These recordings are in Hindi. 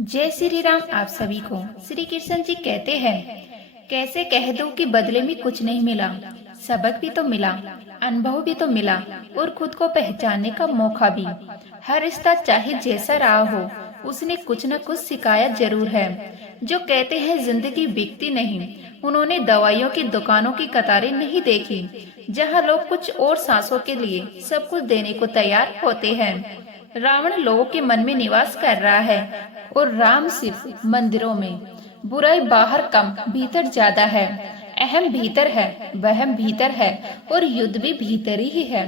जय श्री राम। आप सभी को श्री कृष्ण जी कहते हैं, कैसे कह दो कि बदले में कुछ नहीं मिला। सबक भी तो मिला, अनुभव भी तो मिला और खुद को पहचानने का मौका भी। हर रिश्ता चाहे जैसा रहा हो, उसने कुछ न कुछ सिखाया जरूर है। जो कहते हैं जिंदगी बिकती नहीं, उन्होंने दवाइयों की दुकानों की कतारें नहीं देखी, जहाँ लोग कुछ और सांसों के लिए सब कुछ देने को तैयार होते हैं। रावण लोगों के मन में निवास कर रहा है और राम सिर्फ मंदिरों में। बुराई बाहर कम, भीतर ज्यादा है। अहम भीतर है, वहम भीतर है और युद्ध भी भीतर ही है।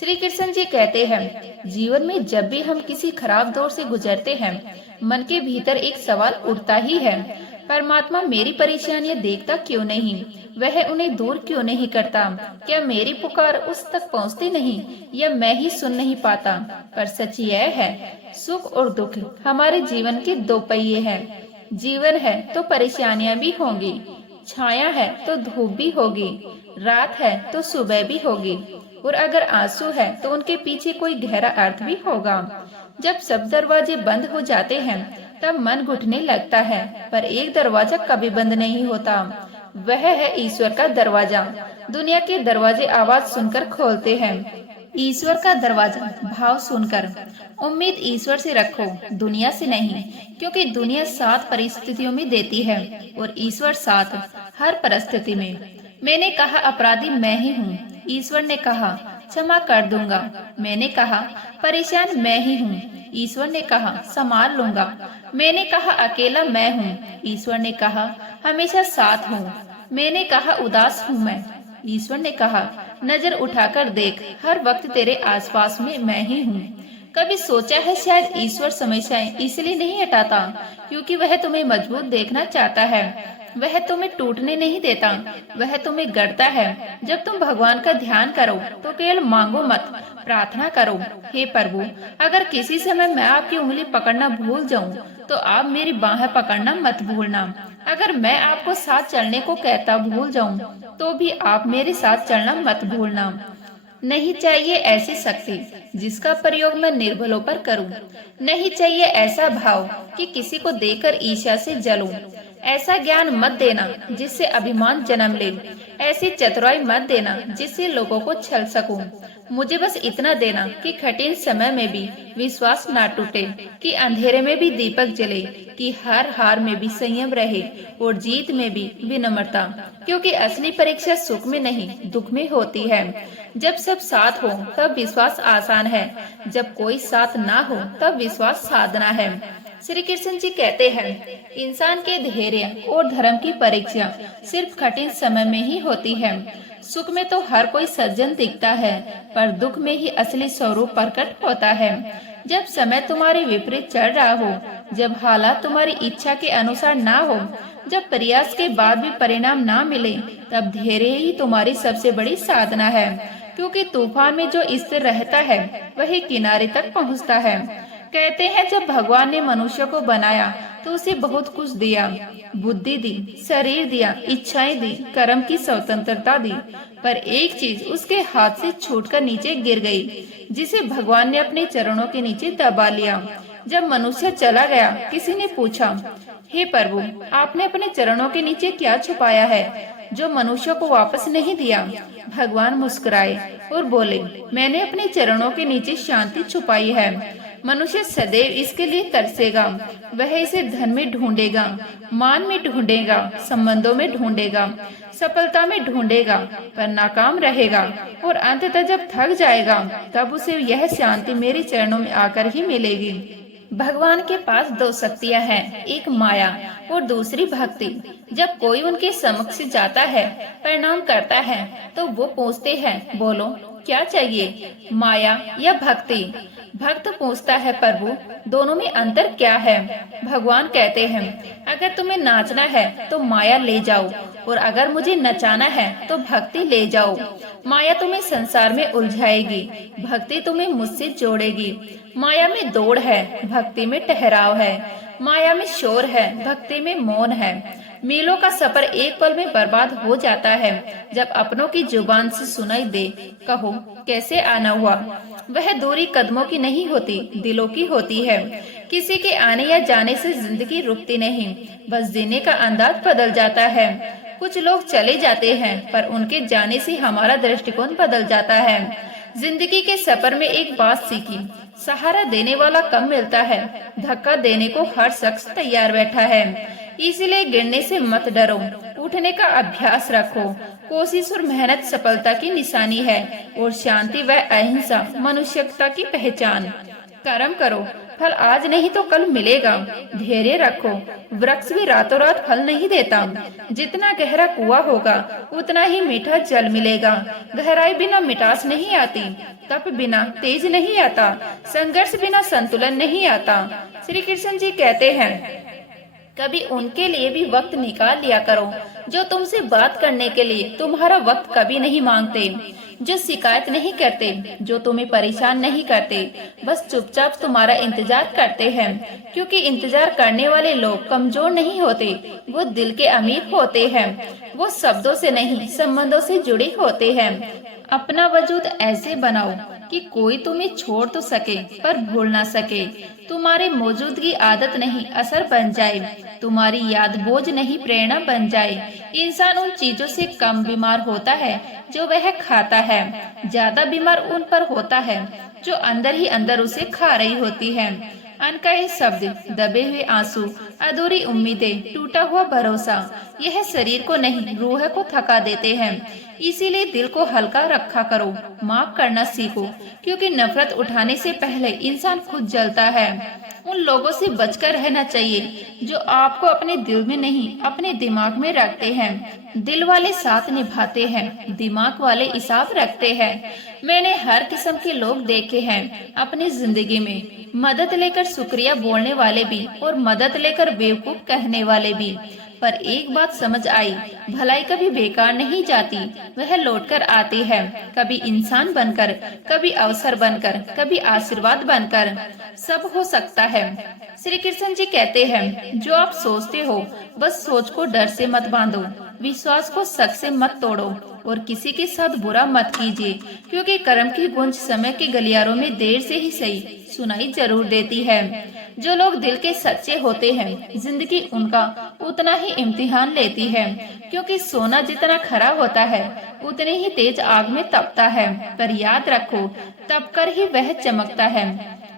श्री कृष्ण जी कहते हैं, जीवन में जब भी हम किसी खराब दौर से गुजरते हैं, मन के भीतर एक सवाल उठता ही है, परमात्मा मेरी परेशानियां देखता क्यों नहीं? वह उन्हें दूर क्यों नहीं करता? क्या मेरी पुकार उस तक पहुंचती नहीं, या मैं ही सुन नहीं पाता? पर सच यह है, सुख और दुख हमारे जीवन के दो पहिए हैं। जीवन है तो परेशानियां भी होंगी, छाया है तो धूप भी होगी, रात है तो सुबह भी होगी, और अगर आंसू है तो उनके पीछे कोई गहरा अर्थ भी होगा। जब सब दरवाजे बंद हो जाते हैं तब मन घुटने लगता है, पर एक दरवाजा कभी बंद नहीं होता, वह है ईश्वर का दरवाजा। दुनिया के दरवाजे आवाज सुनकर खोलते हैं, ईश्वर का दरवाजा भाव सुनकर। उम्मीद ईश्वर से रखो, दुनिया से नहीं, क्योंकि दुनिया साथ परिस्थितियों में देती है और ईश्वर साथ हर परिस्थिति में। मैंने कहा अपराधी मैं ही हूँ, ईश्वर ने कहा क्षमा कर दूंगा। मैंने कहा परेशान मैं ही हूँ, ईश्वर ने कहा संभाल लूंगा। मैंने कहा अकेला मैं हूँ, ईश्वर ने कहा हमेशा साथ हूँ। मैंने कहा उदास हूँ ईश्वर ने कहा नजर उठाकर देख, हर वक्त तेरे आसपास में मैं ही हूँ। कभी सोचा है शायद ईश्वर समस्याएं इसलिए नहीं हटाता क्योंकि वह तुम्हें मजबूत देखना चाहता है। वह तुम्हें टूटने नहीं देता, वह तुम्हें गढ़ता है। जब तुम भगवान का ध्यान करो तो केवल मांगो मत, प्रार्थना करो, हे प्रभु अगर किसी समय मैं आपकी उंगली पकड़ना भूल जाऊं तो आप मेरी बाहें पकड़ना मत भूलना। अगर मैं आपको साथ चलने को कहता भूल जाऊं तो भी आप मेरे साथ चलना मत भूलना। नहीं चाहिए ऐसी शक्ति जिसका प्रयोग मैं निर्बलों पर करूं। नहीं चाहिए ऐसा भाव कि किसी को देकर ईर्ष्या से जलूं। ऐसा ज्ञान मत देना जिससे अभिमान जन्म ले, ऐसी चतुराई मत देना जिससे लोगों को छल सकूं। मुझे बस इतना देना कि कठिन समय में भी विश्वास ना टूटे, कि अंधेरे में भी दीपक जले, कि हर हार में भी संयम रहे और जीत में भी विनम्रता। क्योंकि असली परीक्षा सुख में नहीं दुख में होती है। जब सब साथ हो तब विश्वास आसान है, जब कोई साथ ना हो तब विश्वास साधना है। श्री कृष्ण जी कहते हैं, इंसान के धैर्य और धर्म की परीक्षा सिर्फ कठिन समय में ही होती है। सुख में तो हर कोई सज्जन दिखता है, पर दुख में ही असली स्वरूप प्रकट होता है। जब समय तुम्हारे विपरीत चल रहा हो, जब हालात तुम्हारी इच्छा के अनुसार ना हो, जब प्रयास के बाद भी परिणाम ना मिले, तब धैर्य ही तुम्हारी सबसे बड़ी साधना है। क्योंकि तूफान में जो स्थिर रहता है वही किनारे तक पहुंचता है। कहते हैं जब भगवान ने मनुष्य को बनाया तो उसे बहुत कुछ दिया, बुद्धि दी, शरीर दिया, इच्छाएं दी, कर्म की स्वतंत्रता दी, पर एक चीज उसके हाथ से छूटकर नीचे गिर गई, जिसे भगवान ने अपने चरणों के नीचे दबा लिया। जब मनुष्य चला गया, किसी ने पूछा, हे प्रभु आपने अपने चरणों के नीचे क्या छुपाया है जो मनुष्य को वापस नहीं दिया? भगवान मुस्कुराए और बोले, मैंने अपने चरणों के नीचे शांति छुपाई है। मनुष्य सदैव इसके लिए तरसेगा, वह इसे धन में ढूंढेगा, मान में ढूंढेगा, संबंधों में ढूंढेगा, सफलता में ढूंढेगा, पर नाकाम रहेगा और अंततः जब थक जाएगा तब उसे यह शांति मेरे चरणों में आकर ही मिलेगी। भगवान के पास दो शक्तियां हैं, एक माया और दूसरी भक्ति। जब कोई उनके समक्ष जाता है, प्रणाम करता है, तो वो पूछते हैं, बोलो क्या चाहिए, माया या भक्ति? भक्त पूछता है, प्रभु दोनों में अंतर क्या है? भगवान कहते हैं, अगर तुम्हें नाचना है तो माया ले जाओ, और अगर मुझे नचाना है तो भक्ति ले जाओ। माया तुम्हें संसार में उलझाएगी, भक्ति तुम्हें मुझसे जोड़ेगी। माया में दौड़ है, भक्ति में ठहराव है। माया में शोर है, भक्ति में मौन है। मीलों का सफर एक पल में बर्बाद हो जाता है जब अपनों की जुबान से सुनाई दे, कहो कैसे आना हुआ। वह दूरी कदमों की नहीं होती, दिलों की होती है। किसी के आने या जाने से जिंदगी रुकती नहीं, बस जीने का अंदाज बदल जाता है। कुछ लोग चले जाते हैं पर उनके जाने से हमारा दृष्टिकोण बदल जाता है। जिंदगी के सफर में एक बात सीखी, सहारा देने वाला कम मिलता है, धक्का देने को हर शख्स तैयार बैठा है। इसलिए गिरने से मत डरो, उठने का अभ्यास रखो। कोशिश और मेहनत सफलता की निशानी है और शांति व अहिंसा मनुष्यता की पहचान। कर्म करो, फल आज नहीं तो कल मिलेगा। धैर्य रखो, वृक्ष भी रातों रात फल नहीं देता। जितना गहरा कुआं होगा उतना ही मीठा जल मिलेगा। गहराई बिना मिठास नहीं आती, तप बिना तेज नहीं आता, संघर्ष बिना संतुलन नहीं आता। श्री कृष्ण जी कहते हैं, कभी उनके लिए भी वक्त निकाल लिया करो जो तुमसे बात करने के लिए तुम्हारा वक्त कभी नहीं मांगते, जो शिकायत नहीं करते, जो तुम्हें परेशान नहीं करते, बस चुपचाप तुम्हारा इंतजार करते हैं। क्योंकि इंतजार करने वाले लोग कमजोर नहीं होते, वो दिल के अमीर होते हैं। वो शब्दों से नहीं संबंधों से जुड़े होते हैं। अपना वजूद ऐसे बनाओ कि कोई तुम्हें छोड़ तो सके पर भूल ना सके। तुम्हारी मौजूदगी आदत नहीं असर बन जाए, तुम्हारी याद बोझ नहीं प्रेरणा बन जाए। इंसान उन चीजों से कम बीमार होता है जो वह खाता है, ज्यादा बीमार उन पर होता है जो अंदर ही अंदर उसे खा रही होती है। अनकहे शब्द, दबे हुए आंसू, अधूरी उम्मीदें, टूटा हुआ भरोसा, यह शरीर को नहीं रूह को थका देते हैं। इसीलिए दिल को हल्का रखा करो, माफ करना सीखो, क्योंकि नफरत उठाने से पहले इंसान खुद जलता है। उन लोगों से बचकर रहना चाहिए जो आपको अपने दिल में नहीं अपने दिमाग में रखते हैं। दिल वाले साथ निभाते हैं, दिमाग वाले हिसाब रखते हैं। मैंने हर किस्म के लोग देखे हैं अपनी जिंदगी में, मदद लेकर शुक्रिया बोलने वाले भी और मदद लेकर बेवकूफ कहने वाले भी। पर एक बात समझ आई, भलाई कभी बेकार नहीं जाती, वह लौटकर आती है, कभी इंसान बनकर, कभी अवसर बनकर, कभी आशीर्वाद बनकर। सब हो सकता है। श्री कृष्ण जी कहते हैं, जो आप सोचते हो बस सोच को डर से मत बांधो, विश्वास को शक से मत तोड़ो और किसी के साथ बुरा मत कीजिए, क्योंकि कर्म की गूंज समय के गलियारों में देर से ही सही सुनाई जरूर देती है। जो लोग दिल के सच्चे होते हैं, जिंदगी उनका उतना ही इम्तिहान लेती है, क्योंकि सोना जितना खरा होता है उतने ही तेज आग में तपता है। पर याद रखो, तप कर ही वह चमकता है।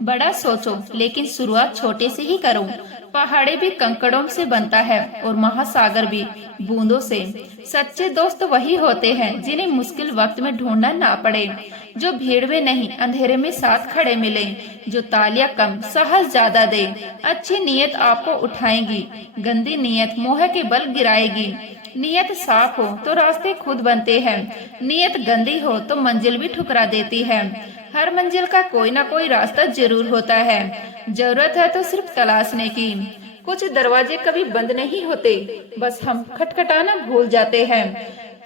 बड़ा सोचो लेकिन शुरुआत छोटे से ही करो। पहाड़े भी कंकड़ों से बनता है और महासागर भी बूंदों से। सच्चे दोस्त वही होते हैं जिन्हें मुश्किल वक्त में ढूंढना ना पड़े, जो भीड़ में नहीं अंधेरे में साथ खड़े मिले, जो तालियां कम साहस ज्यादा दे। अच्छी नीयत आपको उठाएगी, गंदी नीयत मोह के बल गिराएगी। नीयत साफ हो तो रास्ते खुद बनते हैं, नीयत गंदी हो तो मंजिल भी ठुकरा देती है। हर मंजिल का कोई ना कोई रास्ता जरूर होता है, जरूरत है तो सिर्फ तलाशने की। कुछ दरवाजे कभी बंद नहीं होते, बस हम खटखटाना भूल जाते हैं,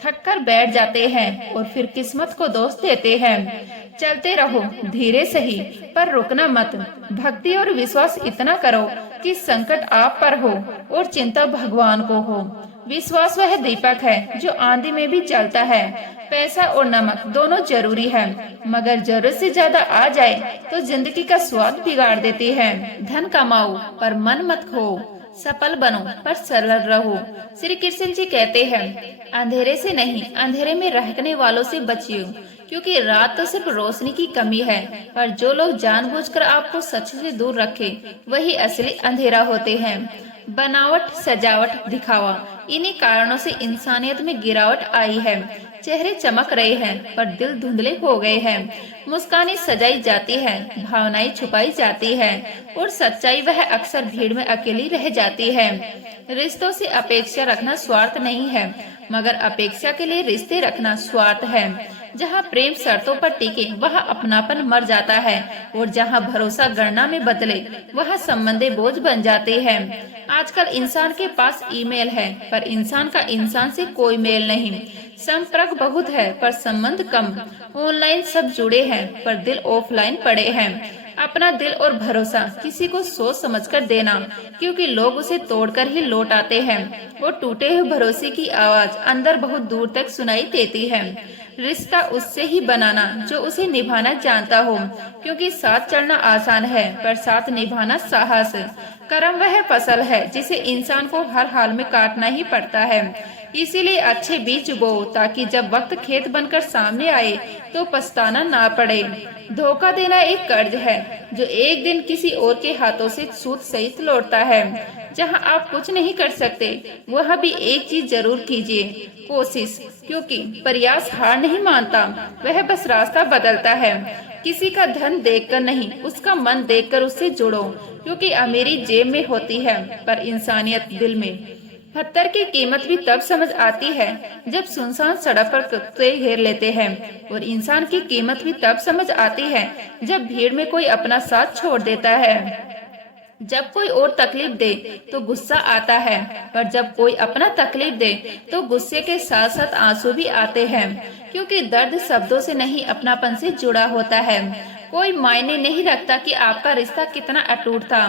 थक कर बैठ जाते हैं और फिर किस्मत को दोष देते हैं। चलते रहो धीरे सही पर रुकना मत। भक्ति और विश्वास इतना करो कि संकट आप पर हो और चिंता भगवान को हो। विश्वास वह दीपक है जो आंधी में भी जलता है। पैसा और नमक दोनों जरूरी है, मगर जरूरत से ज्यादा आ जाए तो जिंदगी का स्वाद बिगाड़ देती है। धन कमाओ पर मन मत खो, सफल बनो पर सरल रहो। श्री कृष्ण जी कहते हैं, अंधेरे से नहीं अंधेरे में रहने वालों से बचियो, क्योंकि रात तो सिर्फ रोशनी की कमी है, पर जो लोग जानबूझकर आपको सच से दूर रखे वही असली अंधेरा होते हैं। बनावट, सजावट, दिखावा, इन्हीं कारणों से इंसानियत में गिरावट आई है। चेहरे चमक रहे हैं पर दिल धुंधले हो गए हैं। मुस्कानें सजाई जाती है, भावनाएं छुपाई जाती है और सच्चाई वह अक्सर भीड़ में अकेली रह जाती है। रिश्तों से अपेक्षा रखना स्वार्थ नहीं है, मगर अपेक्षा के लिए रिश्ते रखना स्वार्थ है। जहाँ प्रेम शर्तों पर टिके वहाँ अपनापन मर जाता है, और जहाँ भरोसा गणना में बदले वहाँ संबंधे बोझ बन जाते हैं। आजकल इंसान के पास ईमेल है पर इंसान का इंसान से कोई मेल नहीं। संपर्क बहुत है पर संबंध कम। ऑनलाइन सब जुड़े हैं पर दिल ऑफलाइन पड़े हैं। अपना दिल और भरोसा किसी को सोच समझकर देना, क्योंकि लोग उसे तोड़कर ही लौट आते हैं। वो टूटे हुए भरोसे की आवाज अंदर बहुत दूर तक सुनाई देती है। रिश्ता उससे ही बनाना जो उसे निभाना जानता हो, क्योंकि साथ चलना आसान है पर साथ निभाना साहस। कर्म वह फसल है जिसे इंसान को हर हाल में काटना ही पड़ता है। इसीलिए अच्छे बीज बो, ताकि जब वक्त खेत बनकर सामने आए तो पछताना ना पड़े। धोखा देना एक कर्ज है जो एक दिन किसी और के हाथों से सूद सहित लौटता है। जहां आप कुछ नहीं कर सकते वह भी एक चीज जरूर कीजिए, कोशिश, क्योंकि प्रयास हार नहीं मानता, वह बस रास्ता बदलता है। किसी का धन देखकर नहीं, उसका मन देखकर उससे जुड़ो, क्योंकि अमीरी जेब में होती है पर इंसानियत दिल में। पत्थर की कीमत भी तब समझ आती है जब सुनसान सड़क पर कुत्ते घेर लेते हैं, और इंसान की कीमत भी तब समझ आती है जब भीड़ में कोई अपना साथ छोड़ देता है। जब कोई और तकलीफ दे तो गुस्सा आता है, पर जब कोई अपना तकलीफ दे तो गुस्से के साथ साथ आंसू भी आते हैं, क्योंकि दर्द शब्दों से नहीं अपनापन से जुड़ा होता है। कोई मायने नहीं रखता कि आपका रिश्ता कितना अटूट था,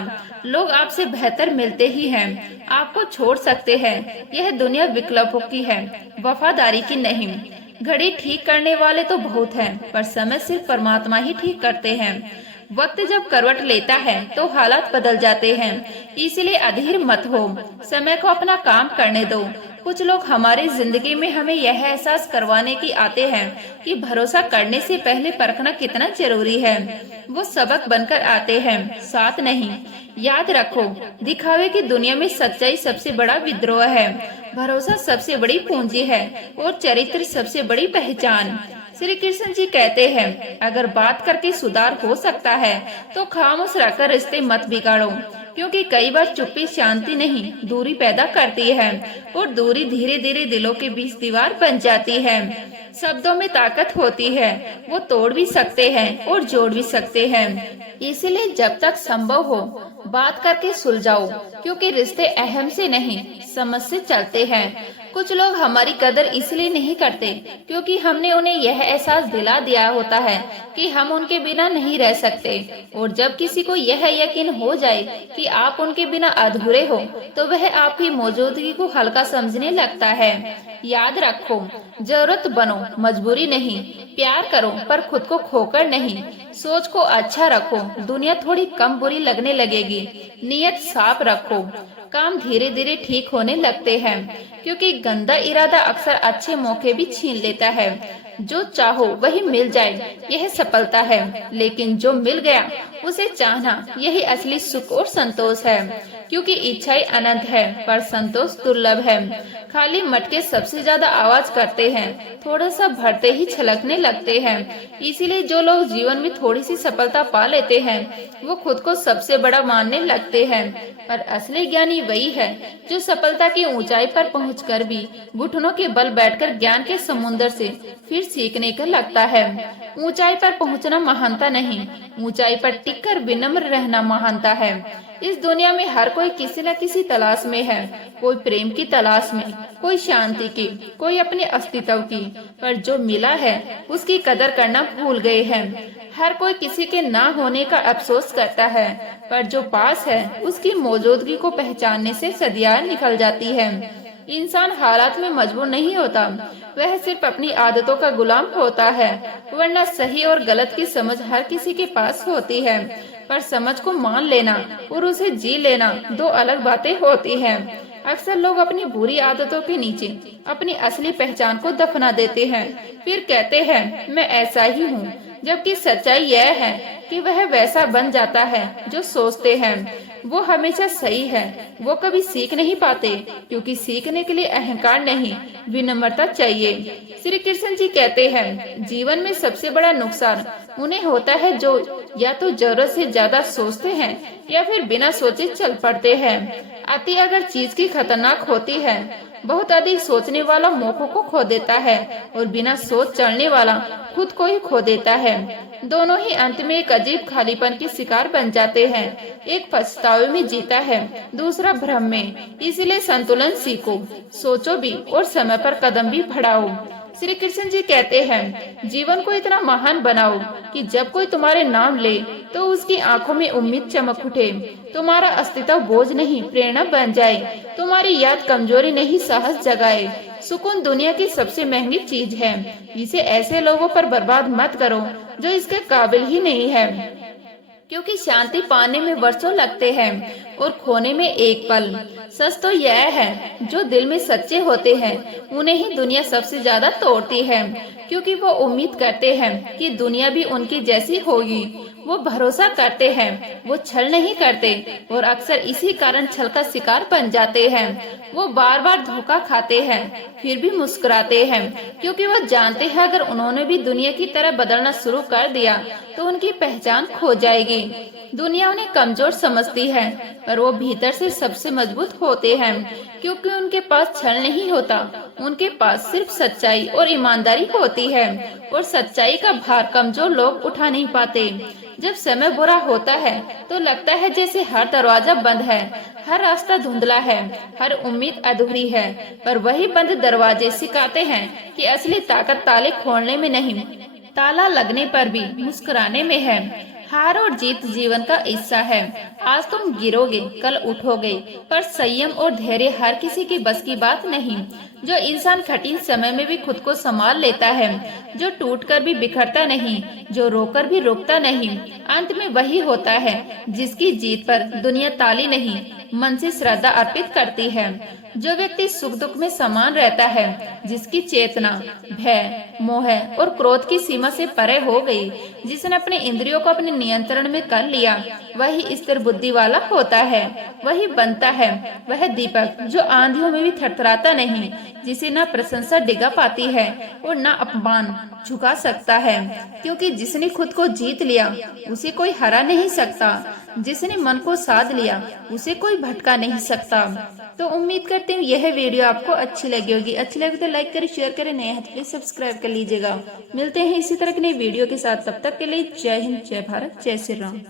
लोग आपसे बेहतर मिलते ही हैं, आपको छोड़ सकते हैं। यह दुनिया विकल्पों की है, वफादारी की नहीं। घड़ी ठीक करने वाले तो बहुत हैं, पर समय सिर्फ परमात्मा ही ठीक करते हैं। वक्त जब करवट लेता है तो हालात बदल जाते हैं, इसलिए अधीर मत हो, समय को अपना काम करने दो। कुछ लोग हमारी जिंदगी में हमें यह एहसास करवाने की आते हैं कि भरोसा करने से पहले परखना कितना जरूरी है। वो सबक बनकर आते हैं, साथ नहीं। याद रखो, दिखावे की दुनिया में सच्चाई सबसे बड़ा विद्रोह है, भरोसा सबसे बड़ी पूंजी है और चरित्र सबसे बड़ी पहचान। श्री कृष्ण जी कहते हैं, अगर बात करके सुधार हो सकता है तो खामोश रहकर रिश्ते मत बिगाड़ो, क्योंकि कई बार चुप्पी शांति नहीं दूरी पैदा करती है, और दूरी धीरे धीरे दिलों के बीच दीवार बन जाती है। शब्दों में ताकत होती है, वो तोड़ भी सकते हैं और जोड़ भी सकते हैं। इसलिए जब तक संभव हो बात करके सुलझाओ, क्योंकि रिश्ते अहम से नहीं समझ से चलते हैं। कुछ लोग हमारी कदर इसलिए नहीं करते क्योंकि हमने उन्हें यह एहसास दिला दिया होता है कि हम उनके बिना नहीं रह सकते, और जब किसी को यह यकीन हो जाए कि आप उनके बिना अधूरे हो तो वह आपकी मौजूदगी को हल्का समझने लगता है। याद रखो, जरूरत बनो, मजबूरी नहीं। प्यार करो पर खुद को खोकर नहीं। सोच को अच्छा रखो, दुनिया थोड़ी कम बुरी लगने लगेगी। नियत साफ रखो, काम धीरे धीरे ठीक होने लगते हैं, क्योंकि गंदा इरादा अक्सर अच्छे मौके भी छीन लेता है। जो चाहो वही मिल जाए, यह सफलता है, लेकिन जो मिल गया उसे चाहना, यही असली सुख और संतोष है। क्योंकि इच्छाएं अनंत है पर संतोष दुर्लभ है। खाली मटके सबसे ज्यादा आवाज करते हैं, थोड़ा सा भरते ही छलकने लगते हैं। इसीलिए जो लोग जीवन में थोड़ी सी सफलता पा लेते हैं वो खुद को सबसे बड़ा मानने लगते हैं, पर असली ज्ञानी वही है जो सफलता की ऊंचाई पर पहुंचकर भी घुटनों के बल बैठकर ज्ञान के समुद्र से फिर सीखने का लगता है। ऊंचाई पर पहुंचना महानता नहीं, ऊंचाई पर टिककर विनम्र रहना महानता है। इस दुनिया में हर कोई किसी न किसी तलाश में है, कोई प्रेम की तलाश में, कोई शांति की, कोई अपने अस्तित्व की, पर जो मिला है उसकी कदर करना भूल गए हैं। हर कोई किसी के ना होने का अफसोस करता है, पर जो पास है उसकी मौजूदगी को पहचानने से सदियां निकल जाती है। इंसान हालात में मजबूर नहीं होता, वह सिर्फ अपनी आदतों का गुलाम होता है, वरना सही और गलत की समझ हर किसी के पास होती है, पर समझ को मान लेना और उसे जी लेना दो अलग बातें होती हैं। अक्सर लोग अपनी बुरी आदतों के नीचे अपनी असली पहचान को दफना देते हैं, फिर कहते हैं मैं ऐसा ही हूँ, जबकि सच्चाई यह है कि वह वैसा बन जाता है जो सोचते हैं। वो हमेशा सही है, वो कभी सीख नहीं पाते, क्योंकि सीखने के लिए अहंकार नहीं विनम्रता चाहिए। श्री कृष्ण जी कहते हैं, जीवन में सबसे बड़ा नुकसान उन्हें होता है जो या तो जरूरत से ज्यादा सोचते हैं या फिर बिना सोचे चल पड़ते हैं। अति अगर चीज की खतरनाक होती है, बहुत अधिक सोचने वाला मौकों को खो देता है और बिना सोच चलने वाला खुद को ही खो देता है। दोनों ही अंत में एक अजीब खालीपन की शिकार बन जाते हैं। एक पछतावे में जीता है, दूसरा भ्रम में। इसलिए संतुलन सीखो, सोचो भी और समय पर कदम भी बढ़ाओ। श्री कृष्ण जी कहते हैं, जीवन को इतना महान बनाओ कि जब कोई तुम्हारे नाम ले तो उसकी आंखों में उम्मीद चमक उठे। तुम्हारा अस्तित्व बोझ नहीं प्रेरणा बन जाए। तुम्हारी याद कमजोरी नहीं साहस जगाए। सुकून दुनिया की सबसे महंगी चीज है। इसे ऐसे लोगों पर बर्बाद मत करो जो इसके काबिल ही नहीं है, क्योंकि शांति पाने में वर्षों लगते हैं और खोने में एक पल। सच तो यह है, जो दिल में सच्चे होते हैं उन्हें ही दुनिया सबसे ज्यादा तोड़ती है, क्योंकि वो उम्मीद करते हैं कि दुनिया भी उनकी जैसी होगी। वो भरोसा करते हैं, वो छल नहीं करते और अक्सर इसी कारण छल का शिकार बन जाते हैं। वो बार बार धोखा खाते हैं फिर भी मुस्कुराते हैं, क्योंकि वो जानते हैं अगर उन्होंने भी दुनिया की तरह बदलना शुरू कर दिया तो उनकी पहचान खो जाएगी। दुनिया उन्हें कमजोर समझती है पर वो भीतर से सबसे मजबूत होते हैं, क्योंकि उनके पास छल नहीं होता, उनके पास सिर्फ सच्चाई और ईमानदारी होती है। और सच्चाई का भार कमजोर लोग उठा नहीं पाते। जब समय बुरा होता है तो लगता है जैसे हर दरवाजा बंद है, हर रास्ता धुंधला है, हर उम्मीद अधूरी है। पर वही बंद दरवाजे सिखाते हैं कि असली ताकत ताले खोलने में नहीं, ताला लगने पर भी मुस्कुराने में है। हार और जीत जीवन का हिस्सा है। आज तुम गिरोगे कल उठोगे, पर संयम और धैर्य हर किसी की बस की बात नहीं। जो इंसान कठिन समय में भी खुद को संभाल लेता है, जो टूटकर भी बिखरता नहीं, जो रोकर भी रुकता नहीं, अंत में वही होता है जिसकी जीत पर दुनिया ताली नहीं मन से श्रद्धा अर्पित करती है। जो व्यक्ति सुख दुख में समान रहता है, जिसकी चेतना भय मोह और क्रोध की सीमा से परे हो गई, जिसने अपने इंद्रियों को अपने नियंत्रण में कर लिया, वही स्थिर बुद्धि वाला होता है। वही बनता है वह दीपक जो आंधियों में भी थरथराता नहीं, जिसे न प्रशंसा डिगा पाती है और न अपमान झुका सकता है, क्योंकि जिसने खुद को जीत लिया उसे कोई हरा नहीं सकता। जिसने मन को साध लिया उसे कोई भटका नहीं सकता। तो उम्मीद करते हैं यह वीडियो आपको अच्छी लगी होगी। अच्छी लगे तो लाइक करें, शेयर करें, नए हाथ प्लीज सब्सक्राइब कर लीजिएगा। मिलते हैं इसी तरह की नई वीडियो के साथ, तब तक के लिए जय हिंद, जय भारत, जय श्री राम।